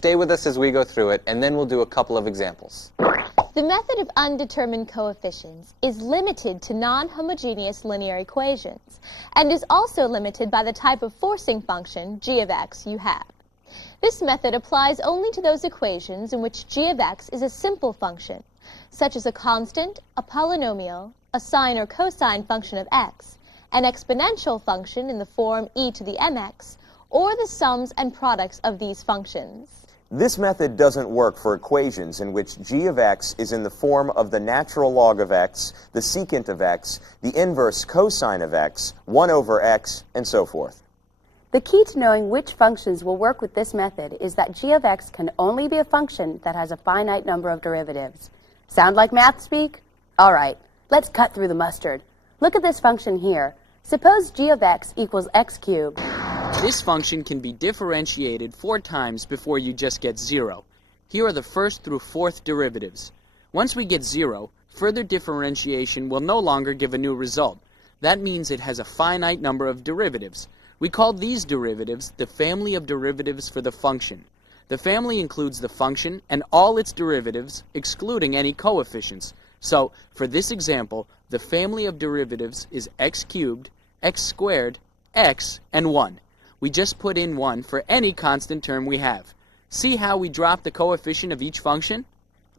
Stay with us as we go through it, and then we'll do a couple of examples. The method of undetermined coefficients is limited to non-homogeneous linear equations and is also limited by the type of forcing function, g of x, you have. This method applies only to those equations in which g of x is a simple function, such as a constant, a polynomial, a sine or cosine function of x, an exponential function in the form e to the mx, or the sums and products of these functions. This method doesn't work for equations in which g of x is in the form of the natural log of x, the secant of x, the inverse cosine of x, 1 over x, and so forth. The key to knowing which functions will work with this method is that g of x can only be a function that has a finite number of derivatives. Sound like math speak? All right, let's cut through the mustard. Look at this function here. Suppose g of x equals x cubed. This function can be differentiated 4 times before you just get 0. Here are the first through fourth derivatives. Once we get 0, further differentiation will no longer give a new result. That means it has a finite number of derivatives. We call these derivatives the family of derivatives for the function. The family includes the function and all its derivatives, excluding any coefficients. So, for this example, the family of derivatives is x cubed, x squared, x, and 1. We just put in 1 for any constant term we have. See how we drop the coefficient of each function?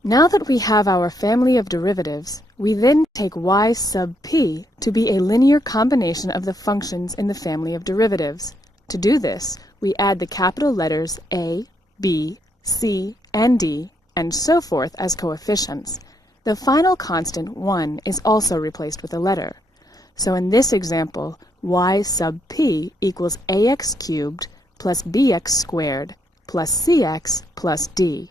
Now that we have our family of derivatives, we then take y sub p to be a linear combination of the functions in the family of derivatives. To do this, we add the capital letters a, b, c, and d, and so forth as coefficients. The final constant, 1, is also replaced with a letter. So in this example, y sub p equals ax cubed plus bx squared plus cx plus d,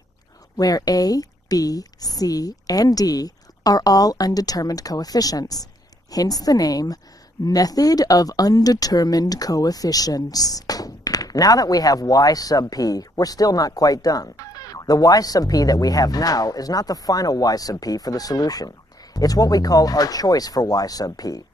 where a, b, c, and d are all undetermined coefficients. Hence the name, method of undetermined coefficients. Now that we have y sub p, we're still not quite done. The y sub p that we have now is not the final y sub p for the solution. It's what we call our choice for y sub p.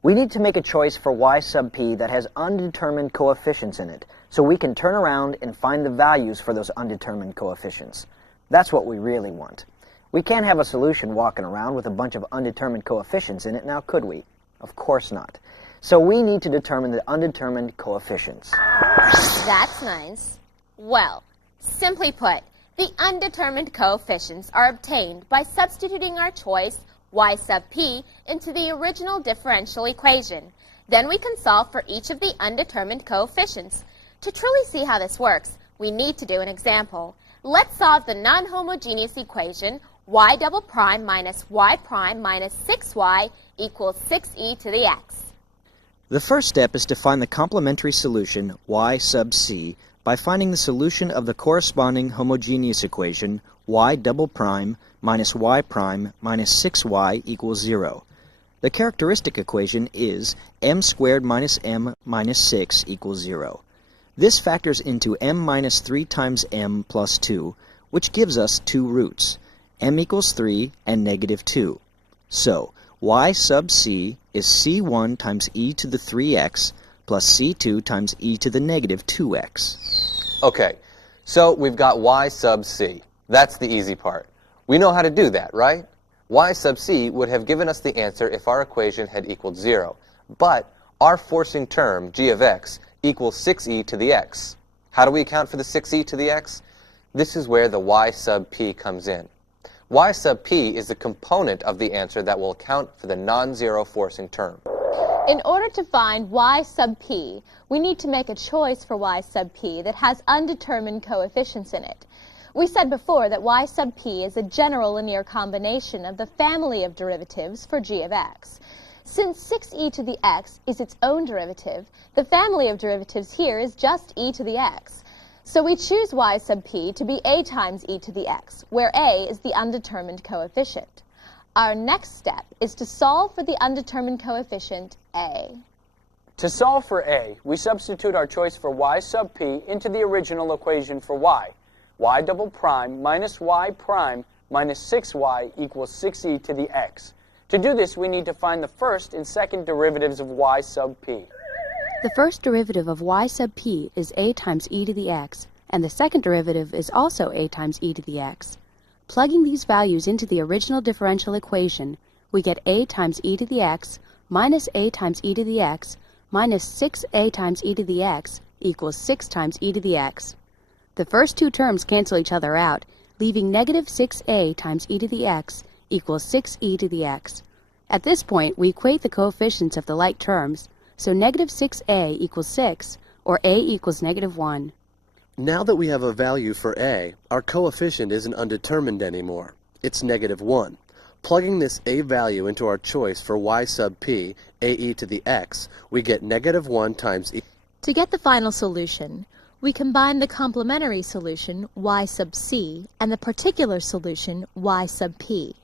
We need to make a choice for y sub p that has undetermined coefficients in it, so we can turn around and find the values for those undetermined coefficients. That's what we really want. We can't have a solution walking around with a bunch of undetermined coefficients in it now, could we? Of course not. So we need to determine the undetermined coefficients. That's nice. Well, simply put, the undetermined coefficients are obtained by substituting our choice y sub p into the original differential equation. Then we can solve for each of the undetermined coefficients. To truly see how this works, we need to do an example. Let's solve the non-homogeneous equation y double prime minus y prime minus 6y equals 6e to the x. The first step is to find the complementary solution y sub c by finding the solution of the corresponding homogeneous equation y double prime minus y prime minus 6y equals 0. The characteristic equation is m squared minus m minus 6 equals 0. This factors into m minus 3 times m plus 2, which gives us 2 roots, m equals 3 and negative 2. So, y sub c is c1 times e to the 3x plus c2 times e to the negative 2x. Okay, so we've got y sub c. That's the easy part. We know how to do that, right? Y sub c would have given us the answer if our equation had equaled 0. But our forcing term, g of x, equals 6e to the x. How do we account for the 6e to the x? This is where the y sub p comes in. Y sub p is the component of the answer that will account for the non-zero forcing term. In order to find y sub p, we need to make a choice for y sub p that has undetermined coefficients in it. We said before that y sub p is a general linear combination of the family of derivatives for g of x. Since 6e to the x is its own derivative, the family of derivatives here is just e to the x. So we choose y sub p to be a times e to the x, where a is the undetermined coefficient. Our next step is to solve for the undetermined coefficient a. To solve for a, we substitute our choice for y sub p into the original equation for y double prime minus y prime minus 6y equals 6e to the x. To do this, we need to find the first and second derivatives of y sub p. The first derivative of y sub p is a times e to the x. and the second derivative is also a times e to the x. Plugging these values into the original differential equation, we get a times e to the x minus a times e to the x minus 6a times e to the x equals 6 times e to the x. The first two terms cancel each other out, leaving negative 6a times e to the x equals 6e to the x. At this point, we equate the coefficients of the like terms, so negative 6a equals 6, or a equals negative 1. Now that we have a value for a, our coefficient isn't undetermined anymore. It's negative 1. Plugging this a value into our choice for y sub p, ae to the x, we get negative 1 times e. To get the final solution, we combine the complementary solution y sub c and the particular solution y sub p.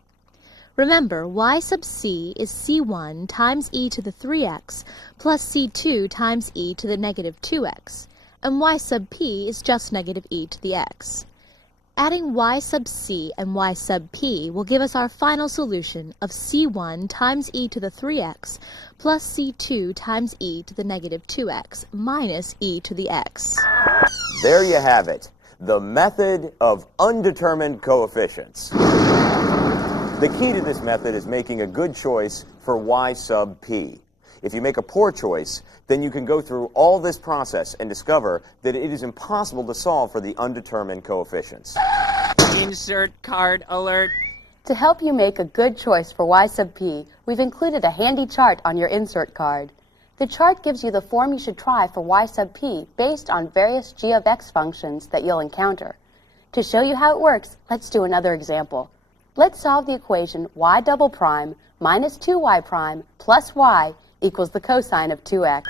Remember, y sub c is c1 times e to the 3x plus c2 times e to the negative 2x, and y sub p is just negative e to the x. Adding y sub c and y sub p will give us our final solution of c1 times e to the 3x plus c2 times e to the negative 2x minus e to the x. There you have it, the method of undetermined coefficients. The key to this method is making a good choice for y sub p. If you make a poor choice, then you can go through all this process and discover that it is impossible to solve for the undetermined coefficients. Insert card alert. To help you make a good choice for y sub p, we've included a handy chart on your insert card. The chart gives you the form you should try for y sub p based on various g of x functions that you'll encounter. To show you how it works, let's do another example. Let's solve the equation y double prime minus 2y prime plus y equals the cosine of 2x.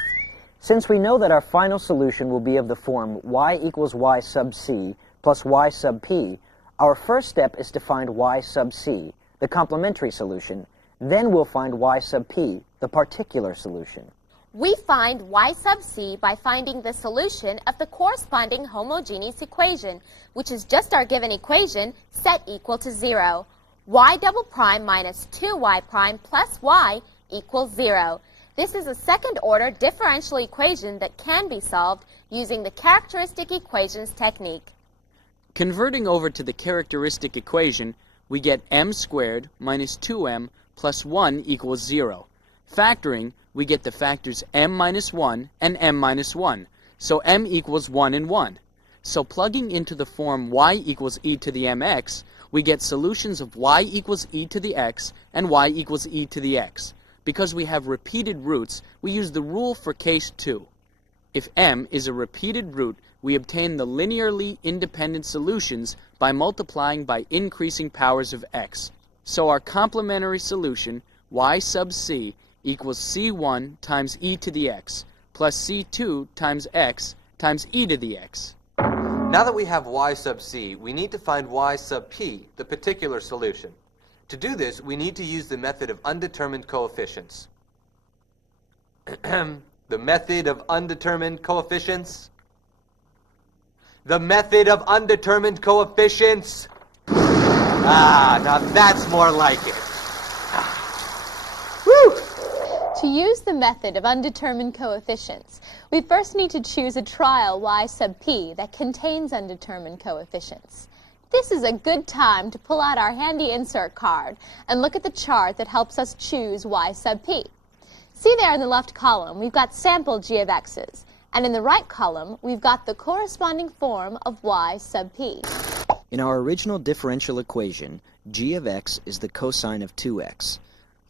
Since we know that our final solution will be of the form y equals y sub c plus y sub p, our first step is to find y sub c, the complementary solution. Then we'll find y sub p, the particular solution. We find y sub c by finding the solution of the corresponding homogeneous equation, which is just our given equation set equal to 0. Y double prime minus 2y prime plus y equals 0. This is a second-order differential equation that can be solved using the characteristic equations technique. Converting over to the characteristic equation, we get m squared minus 2m plus 1 equals 0. Factoring, we get the factors m minus 1 and m minus 1, so m equals 1 and 1. So plugging into the form y equals e to the mx, we get solutions of y equals e to the x and y equals e to the x. Because we have repeated roots, we use the rule for case 2. If m is a repeated root, we obtain the linearly independent solutions by multiplying by increasing powers of x. So our complementary solution, y sub c, equals c1 times e to the x plus c2 times x times e to the x. Now that we have y sub c, we need to find y sub p, the particular solution. To do this, we need to use the method of undetermined coefficients. The method of undetermined coefficients. The method of undetermined coefficients. Now that's more like it. Woo! To use the method of undetermined coefficients, we first need to choose a trial y sub p that contains undetermined coefficients. This is a good time to pull out our handy insert card and look at the chart that helps us choose y sub p. See there in the left column, we've got sample g of x's, and in the right column, we've got the corresponding form of y sub p. In our original differential equation, g of x is the cosine of 2x.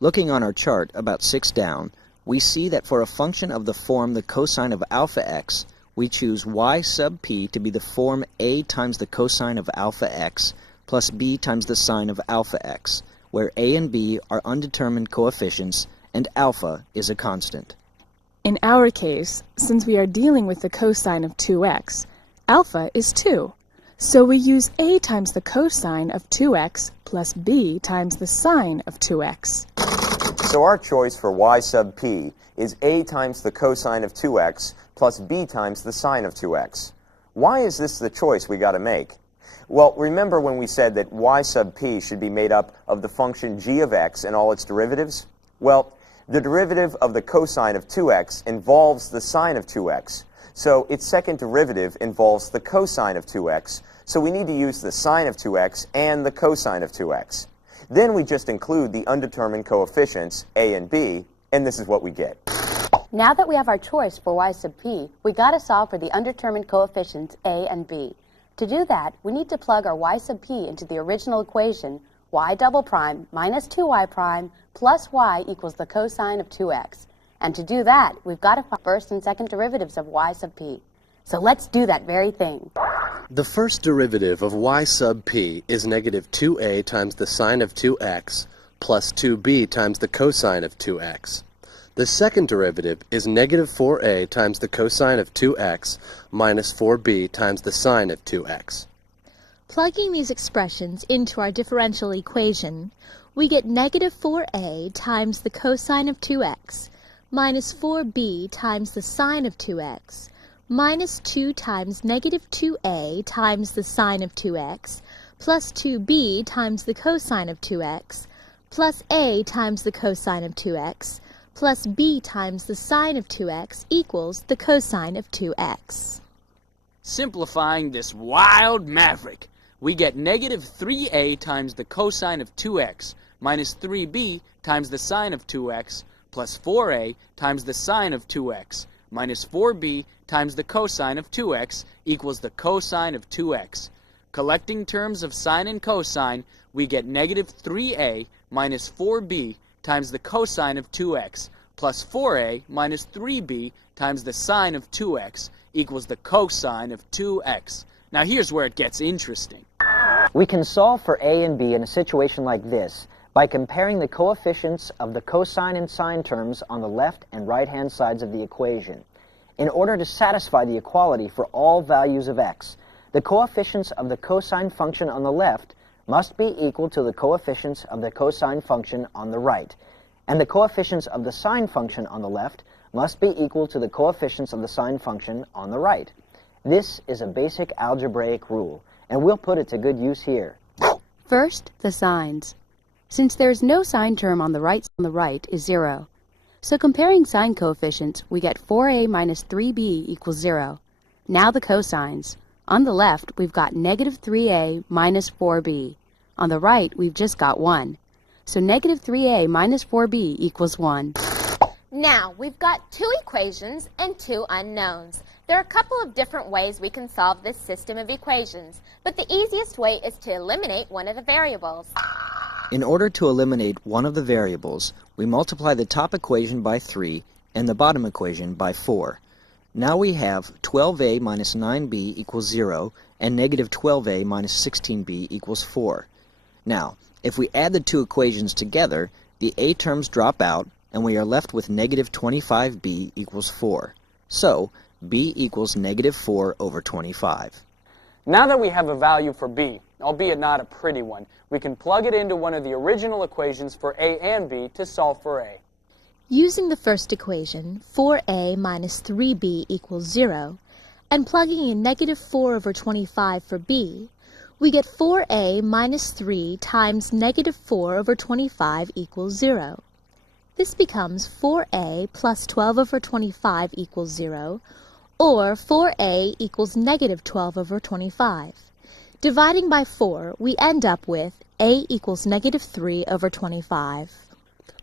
Looking on our chart about 6 down, we see that for a function of the form the cosine of alpha x, we choose y sub p to be the form a times the cosine of alpha x plus b times the sine of alpha x, where a and b are undetermined coefficients and alpha is a constant. In our case, since we are dealing with the cosine of 2x, alpha is 2. So we use a times the cosine of 2x plus b times the sine of 2x. So our choice for y sub p is a times the cosine of 2x plus b times the sine of 2x. Why is this the choice we got to make? Well, remember when we said that y sub p should be made up of the function g of x and all its derivatives? Well, the derivative of the cosine of 2x involves the sine of 2x. So its second derivative involves the cosine of 2x, so we need to use the sine of 2x and the cosine of 2x. Then we just include the undetermined coefficients, a and b, and this is what we get. Now that we have our choice for y sub p, we got to solve for the undetermined coefficients a and b. To do that, we need to plug our y sub p into the original equation, y double prime minus 2y prime plus y equals the cosine of 2x. And to do that, we've got to find first and second derivatives of y sub p. So let's do that very thing. The first derivative of y sub p is negative 2a times the sine of 2x plus 2b times the cosine of 2x. The second derivative is negative 4a times the cosine of 2x minus 4b times the sine of 2x. Plugging these expressions into our differential equation, we get negative 4a times the cosine of 2x minus 4b times the sine of 2x minus 2 times negative 2a times the sine of 2x plus 2b times the cosine of 2x plus a times the cosine of 2x plus b times the sine of 2x equals the cosine of 2x. Simplifying this wild maverick, we get negative 3a times the cosine of 2x minus 3b times the sine of 2x plus 4a times the sine of 2x minus 4b times the cosine of 2x equals the cosine of 2x. Collecting terms of sine and cosine, we get negative 3a minus 4b times the cosine of 2x plus 4a minus 3b times the sine of 2x equals the cosine of 2x. Now here's where it gets interesting. We can solve for a and b in a situation like this by comparing the coefficients of the cosine and sine terms on the left and right-hand sides of the equation. In order to satisfy the equality for all values of x, the coefficients of the cosine function on the left must be equal to the coefficients of the cosine function on the right, and the coefficients of the sine function on the left must be equal to the coefficients of the sine function on the right. This is a basic algebraic rule, and we'll put it to good use here. First, the sines. Since there is no sine term on the right is 0. So comparing sine coefficients, we get 4a minus 3b equals 0. Now the cosines. On the left, we've got negative 3a minus 4b. On the right, we've just got 1. So negative 3a minus 4b equals 1. Now, we've got two equations and two unknowns. There are a couple of different ways we can solve this system of equations, but the easiest way is to eliminate one of the variables. In order to eliminate one of the variables, we multiply the top equation by 3 and the bottom equation by 4. Now we have 12a minus 9b equals 0 and negative 12a minus 16b equals 4. Now, if we add the two equations together, the a terms drop out and we are left with negative 25b equals 4. So, b equals negative 4 over 25. Now that we have a value for b, albeit not a pretty one, we can plug it into one of the original equations for a and b to solve for a. Using the first equation, 4a minus 3b equals 0, and plugging in negative 4 over 25 for b, we get 4a minus 3 times negative 4 over 25 equals 0. This becomes 4a plus 12 over 25 equals 0, or 4a equals negative 12 over 25. Dividing by 4, we end up with a equals negative 3 over 25.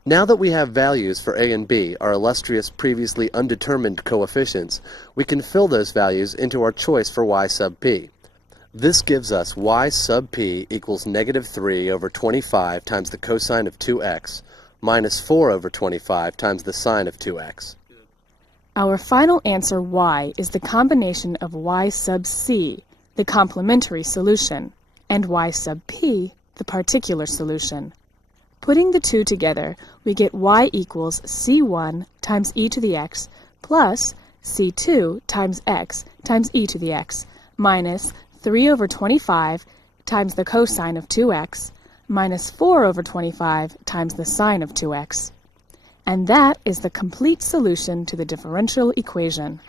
Now that we have values for a and b, our illustrious previously undetermined coefficients, we can fill those values into our choice for y sub p. This gives us y sub p equals negative 3 over 25 times the cosine of 2x minus 4 over 25 times the sine of 2x. Our final answer y is the combination of y sub c, the complementary solution, and y sub p, the particular solution. Putting the two together, we get y equals c1 times e to the x plus c2 times x times e to the x minus 3 over 25 times the cosine of 2x minus 4 over 25 times the sine of 2x. And that is the complete solution to the differential equation.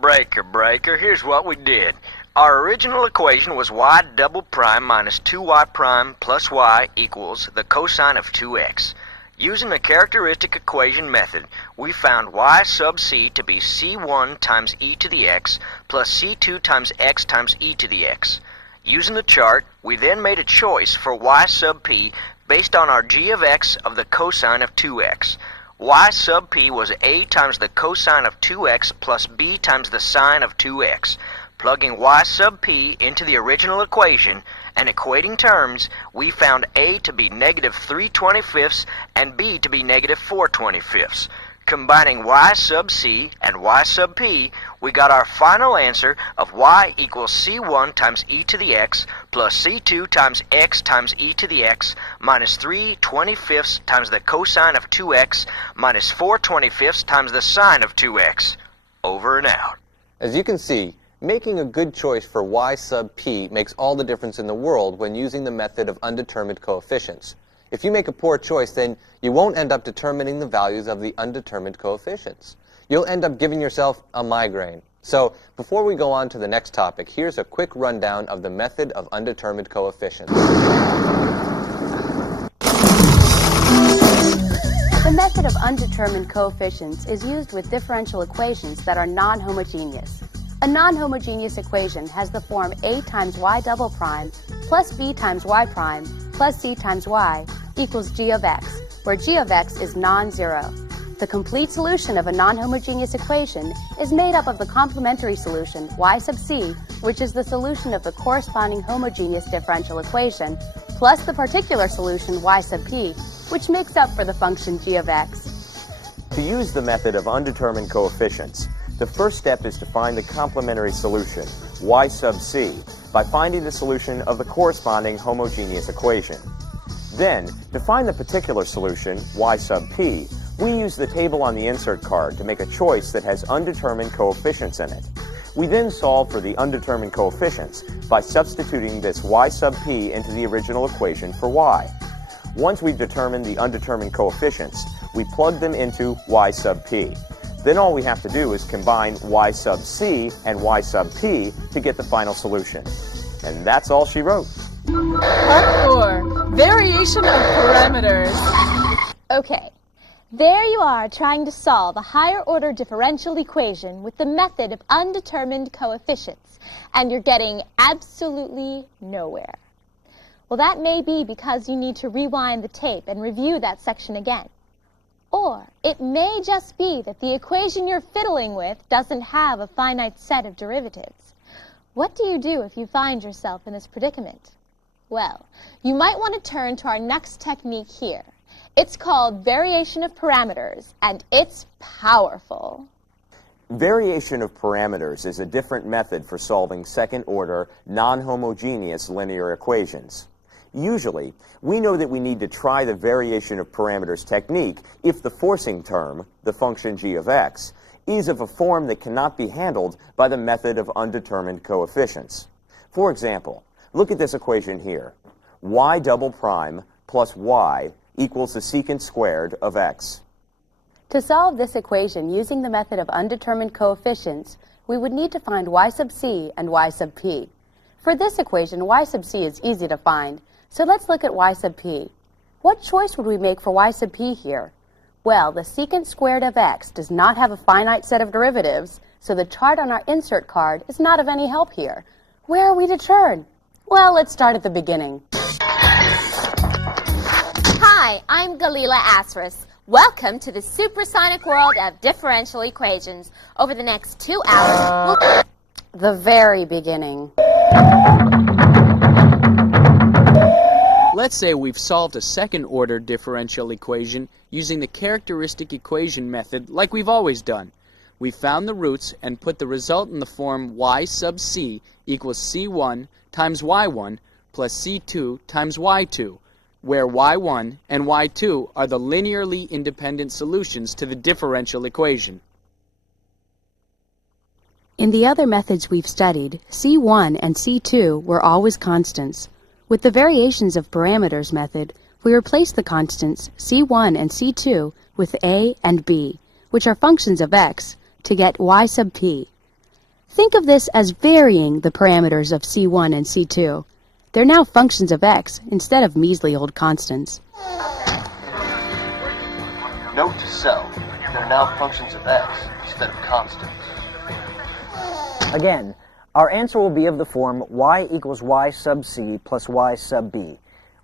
Breaker, here's what we did. Our original equation was y double prime minus 2y prime plus y equals the cosine of 2x. Using the characteristic equation method, we found y sub c to be c1 times e to the x plus c2 times x times e to the x. Using the chart, we then made a choice for y sub p based on our g of x of the cosine of 2x. Y sub p was a times the cosine of 2x plus b times the sine of 2x. Plugging y sub p into the original equation and equating terms, we found a to be negative 3/25 and b to be negative 4/25. Combining y sub c and y sub p, we got our final answer of y equals c1 times e to the x plus c2 times x times e to the x minus 3/25 times the cosine of 2x minus 4/25 times the sine of 2x. Over and out. As you can see, making a good choice for y sub p makes all the difference in the world when using the method of undetermined coefficients. If you make a poor choice, then you won't end up determining the values of the undetermined coefficients. You'll end up giving yourself a migraine. So, before we go on to the next topic, here's a quick rundown of the method of undetermined coefficients. The method of undetermined coefficients is used with differential equations that are non-homogeneous. A non-homogeneous equation has the form a times y double prime plus b times y prime plus c times y equals g of x, where g of x is non-zero. The complete solution of a non-homogeneous equation is made up of the complementary solution y sub c, which is the solution of the corresponding homogeneous differential equation, plus the particular solution y sub p, which makes up for the function g of x. To use the method of undetermined coefficients, the first step is to find the complementary solution, y sub c, by finding the solution of the corresponding homogeneous equation. Then, to find the particular solution, y sub p, we use the table on the insert card to make a choice that has undetermined coefficients in it. We then solve for the undetermined coefficients by substituting this y sub p into the original equation for y. Once we've determined the undetermined coefficients, we plug them into y sub p. Then all we have to do is combine y sub c and y sub p to get the final solution. And that's all she wrote. Part 4. Variation of parameters. Okay, there you are trying to solve a higher order differential equation with the method of undetermined coefficients, and you're getting absolutely nowhere. Well, that may be because you need to rewind the tape and review that section again. Or it may just be that the equation you're fiddling with doesn't have a finite set of derivatives. What do you do if you find yourself in this predicament? Well, you might want to turn to our next technique here. It's called variation of parameters, and it's powerful. Variation of parameters is a different method for solving second-order, non-homogeneous linear equations. Usually, we know that we need to try the variation of parameters technique if the forcing term, the function g of x, is of a form that cannot be handled by the method of undetermined coefficients. For example, look at this equation here. Y double prime plus y equals the secant squared of x. To solve this equation using the method of undetermined coefficients, we would need to find y sub c and y sub p. For this equation, y sub c is easy to find, so let's look at y sub p. What choice would we make for y sub p here? Well, the secant squared of x does not have a finite set of derivatives, so the chart on our insert card is not of any help here. Where are we to turn? Well, let's start at the beginning. Hi, I'm Galila Asris. Welcome to the supersonic world of differential equations. Over the next 2 hours, we'll... The very beginning. Let's say we've solved a second-order differential equation using the characteristic equation method like we've always done. We found the roots and put the result in the form y sub c equals c1 times y1 plus c2 times y2, where y1 and y2 are the linearly independent solutions to the differential equation. In the other methods we've studied, C1 and C2 were always constants. With the variations of parameters method, we replace the constants C1 and C2 with A and B, which are functions of x, to get y sub p. Think of this as varying the parameters of C1 and C2. They're now functions of x instead of measly old constants. We're Note to self, they're now functions of x instead of constants. Again, our answer will be of the form y equals y sub c plus y sub b.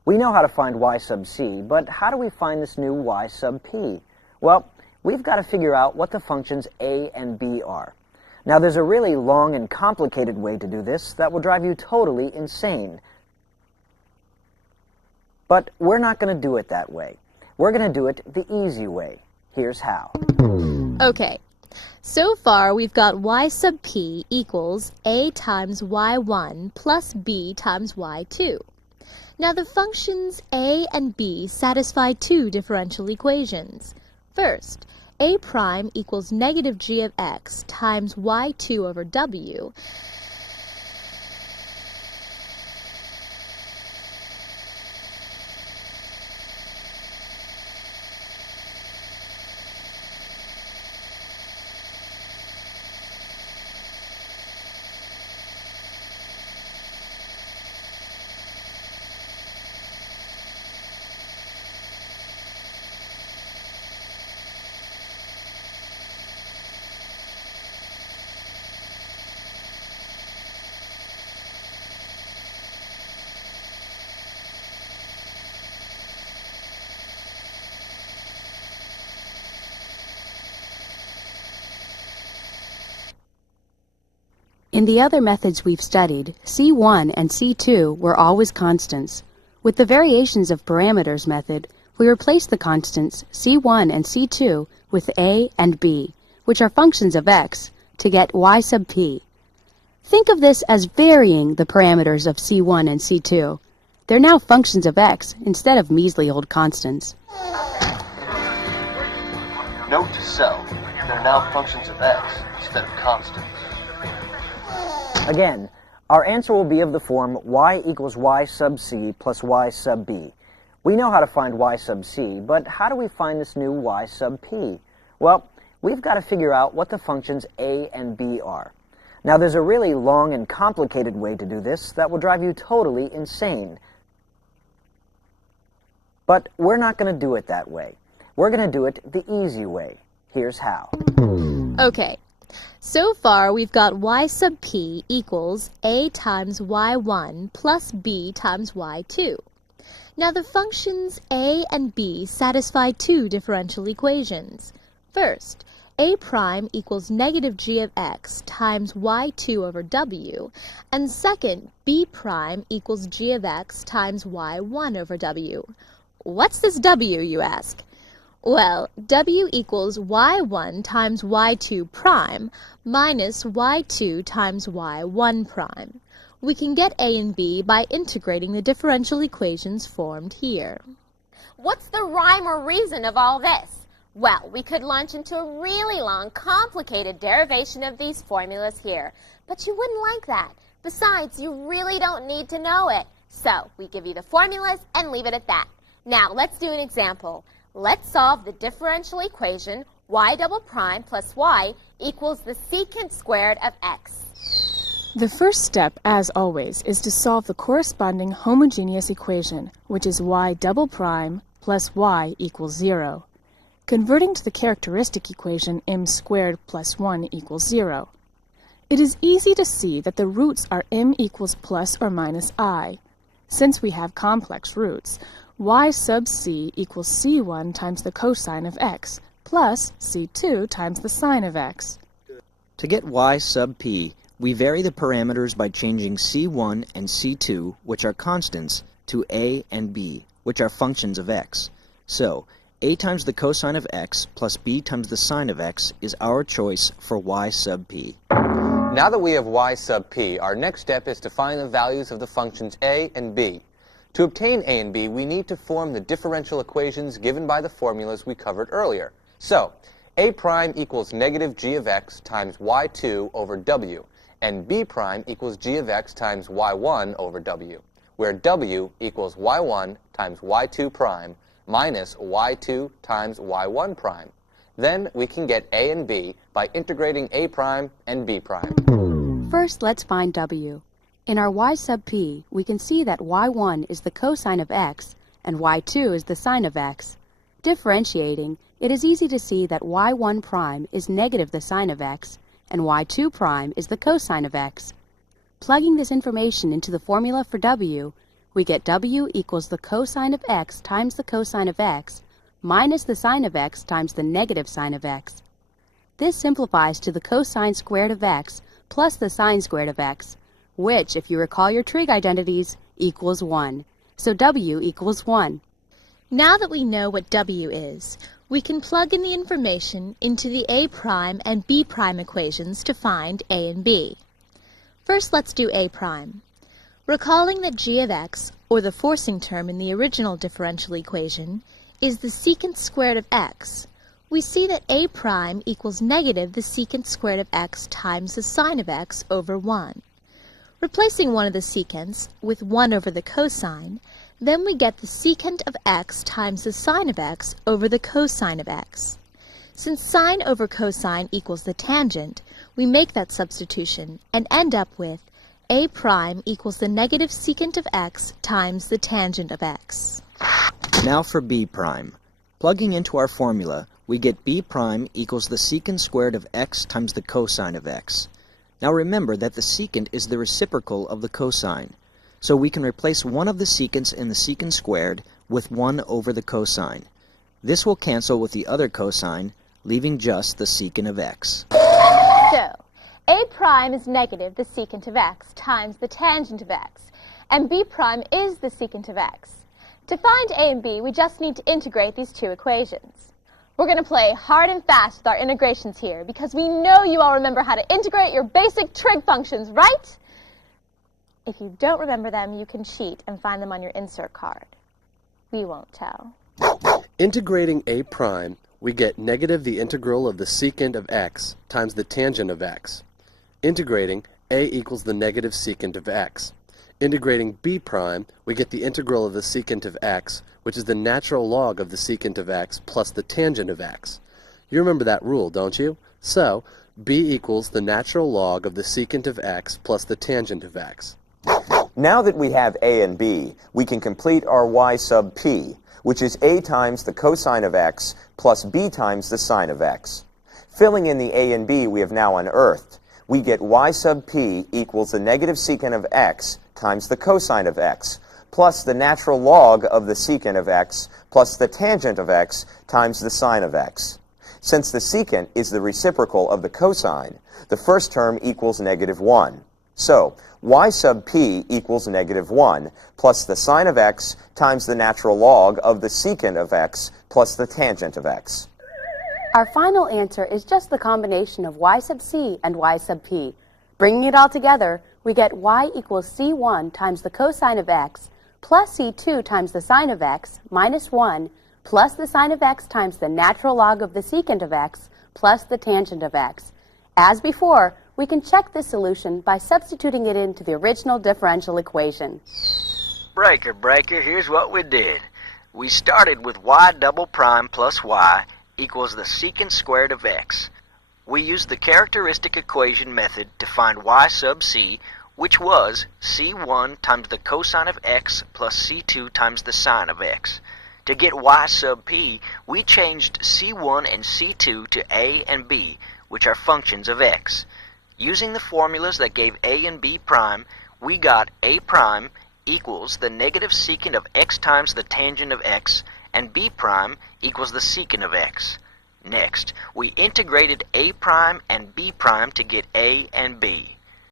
We know how to find y sub c, but how do we find this new y sub p? Well, we've got to figure out what the functions a and b are. Now, there's a really long and complicated way to do this that will drive you totally insane. But we're not going to do it that way. We're going to do it the easy way. Here's how. Okay, so far we've got y sub p equals a times y1 plus b times y2. Now the functions a and b satisfy two differential equations. First, a prime equals negative g of x times y2 over w. In the other methods we've studied, C1 and C2 were always constants. With the variations of parameters method, we replace the constants C1 and C2 with A and B, which are functions of x, to get y sub p. Think of this as varying the parameters of C1 and C2. They're now functions of x instead of measly old constants. Note to self, they're now functions of x instead of constants. Again, our answer will be of the form y equals y sub c plus y sub b. We know how to find y sub c, but how do we find this new y sub p? Well, we've got to figure out what the functions a and b are. Now, there's a really long and complicated way to do this that will drive you totally insane. But we're not going to do it that way. We're going to do it the easy way. Here's how. Okay, so far we've got y sub p equals a times y1 plus b times y2. Now the functions a and b satisfy two differential equations. First, a prime equals negative g of x times y2 over w, and second, b prime equals g of x times y1 over w. What's this w, you ask? Well, w equals y1 times y2 prime minus y2 times y1 prime. We can get a and b by integrating the differential equations formed here. What's the rhyme or reason of all this? Well, we could launch into a really long, complicated derivation of these formulas here, but you wouldn't like that. Besides, you really don't need to know it. So, we give you the formulas and leave it at that. Now, let's do an example. Let's solve the differential equation y double prime plus y equals the secant squared of x. The first step, as always, is to solve the corresponding homogeneous equation, which is y double prime plus y equals 0. Converting to the characteristic equation m squared plus 1 equals 0. It is easy to see that the roots are m equals plus or minus I. Since we have complex roots, y sub c equals c1 times the cosine of x plus c2 times the sine of x. To get y sub p, we vary the parameters by changing c1 and c2, which are constants, to a and b, which are functions of x. So, a times the cosine of x plus b times the sine of x is our choice for y sub p. Now that we have y sub p, our next step is to find the values of the functions a and b. To obtain a and b, we need to form the differential equations given by the formulas we covered earlier. So, a prime equals negative g of x times y2 over w, and b prime equals g of x times y1 over w, where w equals y1 times y2 prime minus y2 times y1 prime. Then we can get a and b by integrating a prime and b prime. First, let's find w. In our y sub p, we can see that y1 is the cosine of x and y2 is the sine of x. Differentiating it is easy to see that y1 prime is negative the sine of x, and y2 prime is the cosine of x. Plugging this information into the formula for w, we get w equals the cosine of x times the cosine of x minus the sine of x times the negative sine of x. This simplifies to the cosine squared of x plus the sine squared of x, which, if you recall your trig identities, equals 1. So w equals 1. Now that we know what w is, we can plug in the information into the a prime and b prime equations to find a and b. First, let's do a prime. Recalling that g of x, or the forcing term in the original differential equation, is the secant squared of x, we see that a prime equals negative the secant squared of x times the sine of x over 1. Replacing one of the secants with 1 over the cosine, then we get the secant of x times the sine of x over the cosine of x. Since sine over cosine equals the tangent, we make that substitution and end up with a prime equals the negative secant of x times the tangent of x. Now for b prime. Plugging into our formula, we get b prime equals the secant squared of x times the cosine of x. Now remember that the secant is the reciprocal of the cosine, so we can replace one of the secants in the secant squared with 1 over the cosine. This will cancel with the other cosine, leaving just the secant of x. So, a prime is negative the secant of x times the tangent of x, and b prime is the secant of x. To find a and b, we just need to integrate these two equations. We're going to play hard and fast with our integrations here, because we know you all remember how to integrate your basic trig functions, right? If you don't remember them, you can cheat and find them on your insert card. We won't tell. Integrating a prime, we get negative the integral of the secant of x times the tangent of x. Integrating, a equals the negative secant of x. Integrating b prime, we get the integral of the secant of x, which is the natural log of the secant of x plus the tangent of x. You remember that rule, don't you? So, b equals the natural log of the secant of x plus the tangent of x. Now that we have a and b, we can complete our y sub p, which is a times the cosine of x plus b times the sine of x. Filling in the a and b we have now unearthed, we get y sub p equals the negative secant of x times the cosine of x, plus the natural log of the secant of x plus the tangent of x times the sine of x. Since the secant is the reciprocal of the cosine, the first term equals negative 1. So, y sub p equals negative 1 plus the sine of x times the natural log of the secant of x plus the tangent of x. Our final answer is just the combination of y sub c and y sub p. Bringing it all together, we get y equals c1 times the cosine of x plus c2 times the sine of x minus 1 plus the sine of x times the natural log of the secant of x plus the tangent of x. As before, we can check this solution by substituting it into the original differential equation. Breaker, here's what we did. We started with y double prime plus y equals the secant squared of x. We used the characteristic equation method to find y sub c, which was c1 times the cosine of x plus c2 times the sine of x. To get y sub p, we changed c1 and c2 to a and b, which are functions of x. Using the formulas that gave a and b prime, we got a prime equals the negative secant of x times the tangent of x, and b prime equals the secant of x. Next, we integrated a prime and b prime to get a and b.